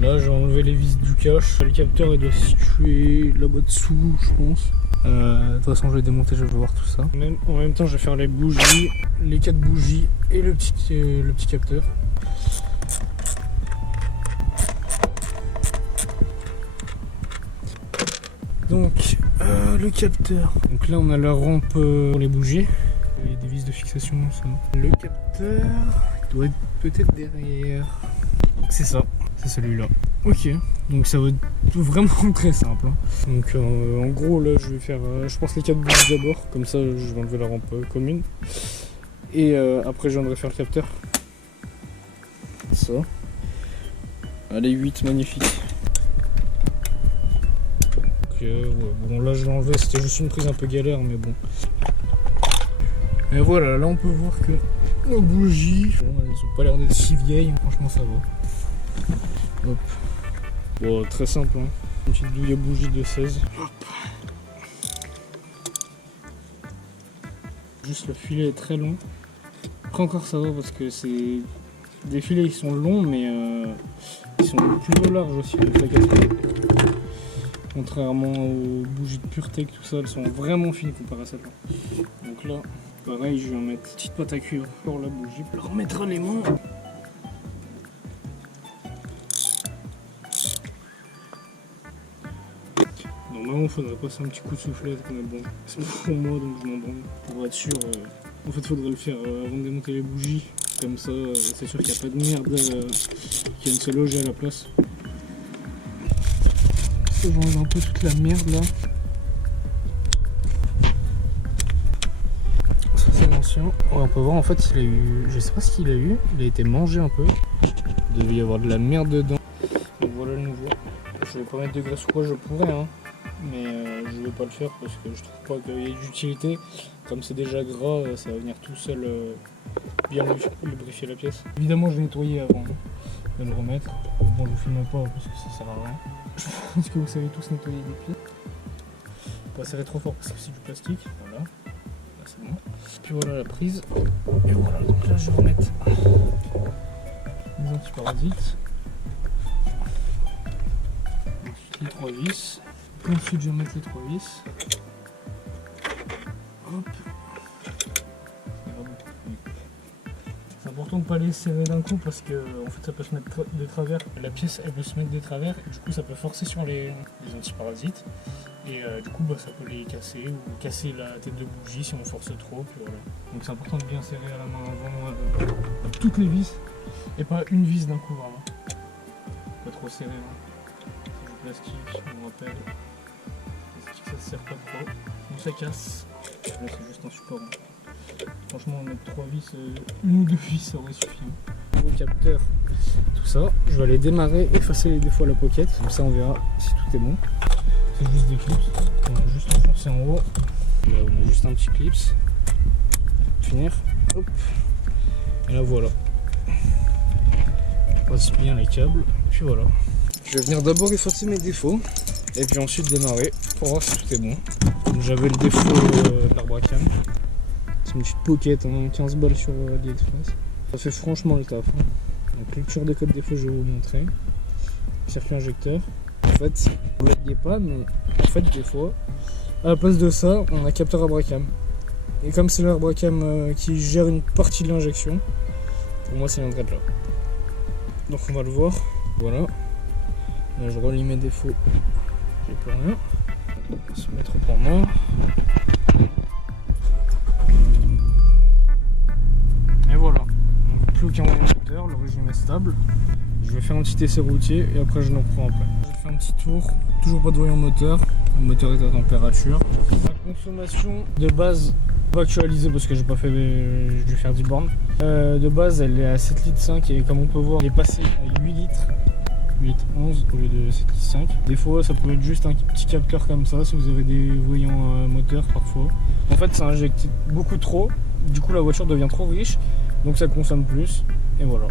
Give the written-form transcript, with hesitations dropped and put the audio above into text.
Là j'ai enlevé les vis du cache. Le capteur il doit se situer là-bas dessous je pense. De toute façon je vais démonter, je vais voir tout ça. En même temps je vais faire les bougies, les 4 bougies et le petit capteur. Donc le capteur. Donc là on a la rampe pour les bougies. Il y a des vis de fixation ça. Le capteur il doit être peut-être derrière. C'est ça, c'est celui-là. Ok, donc ça va être vraiment très simple. Hein. Donc en gros là je vais faire je pense les 4 bougies d'abord. Comme ça je vais enlever la rampe commune. Et après je viendrai faire le capteur. Ça. Allez 8 magnifique. Ouais, bon là je l'ai enlevé, c'était juste une prise un peu galère mais bon. Et voilà, là on peut voir que nos bougies, bon, elles ont pas l'air d'être si vieilles, franchement ça va. Hop. Bon, très simple, hein. Une petite douille à bougie de 16. Hop. Juste le filet est très long. Après encore ça va parce que c'est des filets qui sont longs mais ils sont plutôt larges aussi, donc ça casse pas. Contrairement aux bougies de PureTech, tout ça, elles sont vraiment fines comparé à celle-là. Donc là, pareil, je vais en mettre une petite pâte à cuivre pour la bougie. On leur remettra les mains. Normalement, il faudrait passer un petit coup de soufflette, mais bon, c'est pour moi, donc je m'en branle. Pour être sûr, en fait, il faudrait le faire avant de démonter les bougies. Comme ça, c'est sûr qu'il n'y a pas de merde qui vient de se loger à la place. J'enlève un peu toute la merde là. Ça c'est l'ancien. Ouais, on peut voir en fait il a eu. Je sais pas ce qu'il a eu. Il a été mangé un peu. Il devait y avoir de la merde dedans. Donc voilà le nouveau. Je vais pas mettre de graisse ou quoi, je pourrais hein. Mais je vais pas le faire parce que je trouve pas qu'il y ait d'utilité. Comme c'est déjà gras, ça va venir tout seul bien lubrifier la pièce. Évidemment je vais nettoyer avant de le remettre. Bon je vous filme pas parce que ça sert à rien. Je pense que vous savez tous nettoyer des pieds. Pas serrer trop fort parce que c'est du plastique. Voilà. Là c'est bon. Puis voilà la prise. Et voilà, donc là je vais remettre les antiparasites. Ensuite les 3 vis. Puis ensuite je vais mettre les 3 vis. Hop. C'est important de ne pas les serrer d'un coup parce que en fait ça peut se mettre de travers. La pièce elle peut se mettre de travers et du coup ça peut forcer sur les antiparasites et du coup ça peut les casser ou casser la tête de bougie si on force trop. Puis voilà. Donc c'est important de bien serrer à la main avant toutes les vis et pas une vis d'un coup vraiment. Pas trop serré. Hein. C'est du plastique, on rappelle. Le plastique ça se serre pas trop. Donc ça casse. Là c'est juste un support. Hein. Franchement, mettre 3 vis, une ou 2 vis, ça aurait suffi. Nouveau capteur, tout ça. Je vais aller démarrer, effacer les défauts à la pocket. Comme ça, on verra si tout est bon. C'est juste des clips. On va juste enfoncer en haut. Là, on a juste un petit clips. Finir. Hop. Et là, voilà. On passe bien les câbles. Puis voilà. Je vais venir d'abord effacer mes défauts. Et puis ensuite démarrer pour voir si tout est bon. Donc, j'avais le défaut de l'arbre à cam. C'est une petite pocket, hein, 15 balles sur AliExpress. Ça fait franchement le taf. Hein. Donc lecture de code défaut, je vais vous montrer. Circuit injecteur. En fait, vous ne l'aviez pas, mais en fait des fois, à la place de ça, on a capteur Abracam. Et comme c'est l'Abracam qui gère une partie de l'injection, pour moi c'est viendrait de là. Donc on va le voir. Voilà. Là je relis mes défauts. J'ai plus rien. On va se mettre au point mort. Et voilà, donc plus aucun moteur, le régime est stable. Je vais faire un petit essai routier et après je l'en reprends après. Je fais un petit tour, toujours pas de voyant moteur, le moteur est à température. La consommation de base, pas actualisée parce que j'ai pas fait, j'ai dû faire 10 bornes. De base elle est à 7 litres 5 et comme on peut voir, elle est passée à 8 litres. 8, 11 au lieu de 7 litres 5. Des fois ça peut être juste un petit capteur comme ça si vous avez des voyants moteurs parfois. En fait c'est injecté beaucoup trop. Du coup la voiture devient trop riche, donc ça consomme plus, et voilà.